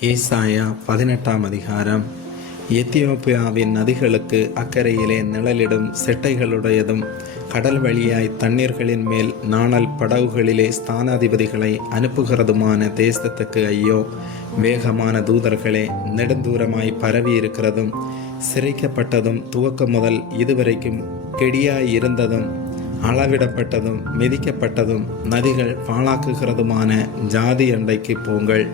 ஏசாயா 18 அதிகாரம். எத்தியோப்பியாவின் நதிகளுக்கு அக்கறையிலே நிழலிடும் செட்டைகளுடையதும் கடல் வழியாய் தண்ணீர்களின் மேல் நாணல் படகுகளிலே ஸ்தானாதிபதிகளை அனுப்புகிறதுமான தேசத்துக்கு ஐயோ! வேகமான தூதர்களே, நெடுந்தூரமாய் பரவி இருக்கிறதும் சிறைக்கப்பட்டதும் துவக்கம் முதல் இதுவரைக்கும் கெடியாய் இருந்ததும் அளவிடப்பட்டதும் மிதிக்கப்பட்டதும் நதிகள் பாழாக்குகிறதுமான ஜாதி அண்டைக்கு போங்கள்.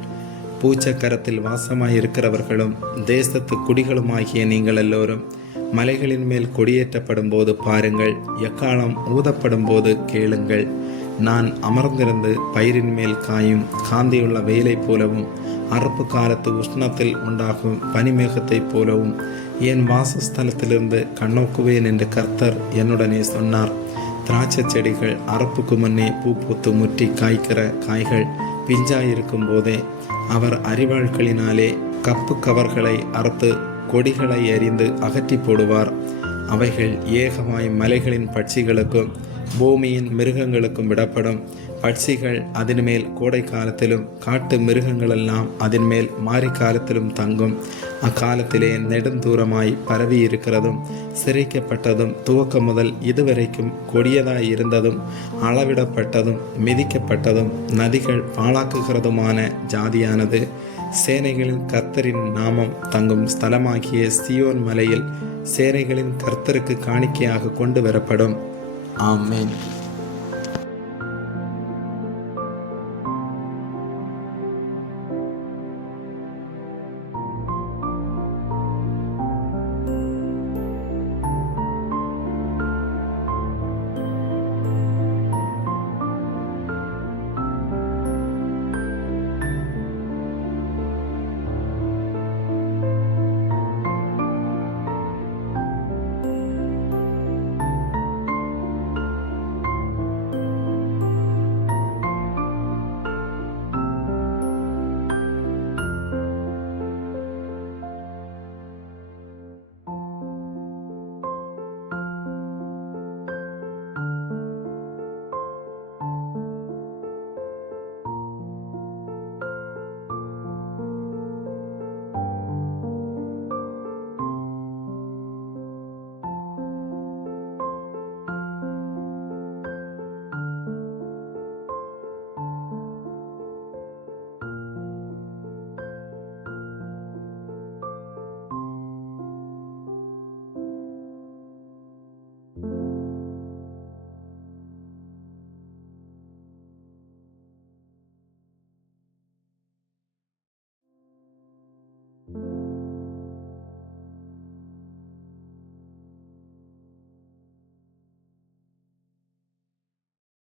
பூச்சக்கரத்தில் வாசமாயிருக்கிறவர்களும் தேசத்து குடிகளுமாகிய நீங்கள் எல்லோரும் மலைகளின் மேல் கொடியேற்றப்படும் போது பாருங்கள், எக்காலம் ஊதப்படும் போது கேளுங்கள். நான் அமர்ந்திருந்து பயிரின் மேல் காயும் காந்தியுள்ள வெயிலைப் போலவும் அறுப்பு காலத்து உஷ்ணத்தில் உண்டாகும் பனிமேகத்தைப் போலவும் என் வாசஸ்தலத்திலிருந்து கண்ணோக்குவேன் என்று கர்த்தர் என்னுடனே சொன்னார். திராட்சை செடிகள் அறுப்புக்கு முன்னே பூ பூத்து முற்றி காய்க்கிற காய்கள் பிஞ்சாயிருக்கும் போதே அவர் அரிவாள்களினாலே கப்பு கவர்களை அறுத்து கொடிகளை எறிந்து அகற்றி போடுவார். அவைகள் ஏகமாய் மலைகளின் பட்சிகளுக்கும் பூமியின் மிருகங்களுக்கும் விடப்படும். பட்சிகள் அதன் மேல் கோடை காலத்திலும் காட்டு மிருகங்களெல்லாம் அதன் மேல் மாரி காலத்திலும் தங்கும். அக்காலத்திலே நெடுந்தூரமாய் பரவி இருக்கிறதும் சிறைக்கப்பட்டதும் துவக்கம் முதல் இதுவரைக்கும் கொடியதாய் இருந்ததும் அளவிடப்பட்டதும் மிதிக்கப்பட்டதும் நதிகள் பாழாக்குகிறதுமான ஜாதியானது சேனைகளின் கர்த்தரின் நாமம் தங்கும் ஸ்தலமாகிய சியோன் மலையில் சேனைகளின் கர்த்தருக்கு காணிக்கையாக கொண்டு வரப்படும். ஆமென்.